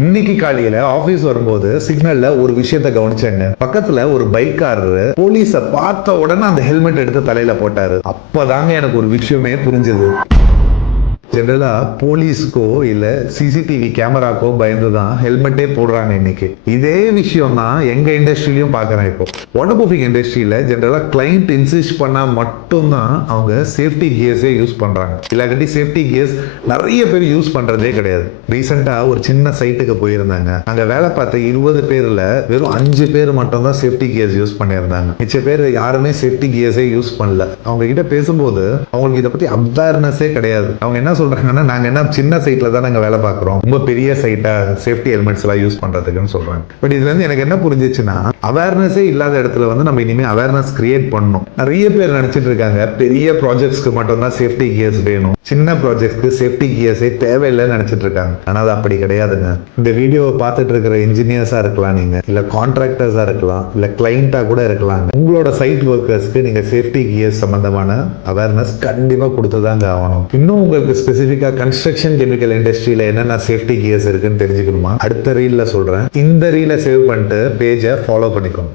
இன்னைக்கு காலையில ஆபீஸ் வரும்போது சிக்னல்ல ஒரு விஷயத்த கவனிச்சேங்க. பக்கத்துல ஒரு பைக்காரரு போலீஸ பார்த்த உடனே அந்த ஹெல்மெட் எடுத்து தலையில போட்டாரு. அப்பதாங்க எனக்கு ஒரு விஷயமே புரிஞ்சது. ஜெனரலா போலீஸ்க்கோ இல்ல சிசிடிவி கேமராக்கோ பயந்துதான் ஹெல்மெட்டே போடுறாங்க இன்னைக்கு. இதே விஷயம் தான் எங்க இண்டஸ்ட்ரியிலயும் பாக்குறேன். இப்போ வாட்டர் ப்ரூஃபிங் இண்டஸ்ட்ரியில ஜெனரலா கிளைண்ட் இன்சிஸ்ட் பண்ணா மட்டும்தான் அவங்க சேஃப்டி கியர்ஸே யூஸ் பண்றாங்க. இல்லாட்டி சேஃப்டி கியர்ஸ் நிறைய பேர் யூஸ் பண்றதே கிடையாது. ரீசெண்டா ஒரு சின்ன சைட்டுக்கு போயிருந்தாங்க. அங்க வேலை பார்த்த 20 பேர்ல வெறும் 5 பேர் மட்டும் தான் சேஃப்டி கியர்ஸ் யூஸ் பண்ணியிருந்தாங்க. மிச்ச பேர் யாருமே சேஃப்டி கியர்ஸே யூஸ் பண்ணல. அவங்க கிட்ட பேசும்போது அவங்களுக்கு இதை பத்தி அவேர்னஸே கிடையாது. அவங்க என்ன சொல்றாங்கன்னா, நாங்க என்ன சின்ன சைட்ல தான் நாங்க வேலை பார்க்குறோம், ரொம்ப பெரிய சைட்டா சேஃப்டி ஹெல்மெட்ஸ் எல்லாம் யூஸ் பண்றதுக்குன்னு சொல்றாங்க. பட் இதுல இருந்து எனக்கு என்ன புரிஞ்சிச்சுன்னா, அவேர்னஸே இல்லாத இடத்துல வந்து நம்ம இனிமே அவேர்னஸ் கிரியேட் பண்ணணும். நிறைய பேர் நினைச்சிட்டு இருக்காங்க பெரிய ப்ராஜெக்ட்ஸ்க்கு மட்டும் தான் சேஃப்டி கியர்ஸ் வேணும், சின்ன ப்ராஜெக்ட்ஸ்க்கு சேஃப்டி கியர்ஸே தேவையில்லைன்னு நினைச்சிட்டு இருக்காங்க. ஆனா அது அப்படி கிடையாதுங்க. இந்த வீடியோவை பார்த்துட்டு இருக்கிற இன்ஜினியர்ஸா இருக்கலாம், நீங்க இல்ல கான்ட்ராக்டர்ஸா இருக்கலாம், இல்ல கிளைண்டா கூட இருக்கலாம், உங்களோட சைட் ஒர்க்கர்ஸ்க்கு நீங்க சேஃப்டி கியர்ஸ் சம்பந்தமான அவேர்னஸ் கண்டிப்பா கொடுத்துதாங்க ஆகணும். இன்னும் உங்களுக்கு ஸ்பெசிஃபிக்கா கன்ஸ்ட்ரக்ஷன் கெமிக்கல் இண்டஸ்ட்ரியில என்னென்ன சேஃப்டி கியர்ஸ் இருக்குன்னு தெரிஞ்சுக்கணுமா? அடுத்த ரீல்ல சொல்றேன். இந்த ரீலை சேவ் பண்ணிட்டு பேஜை ஃபாலோ பண்ணிக்கோங்க.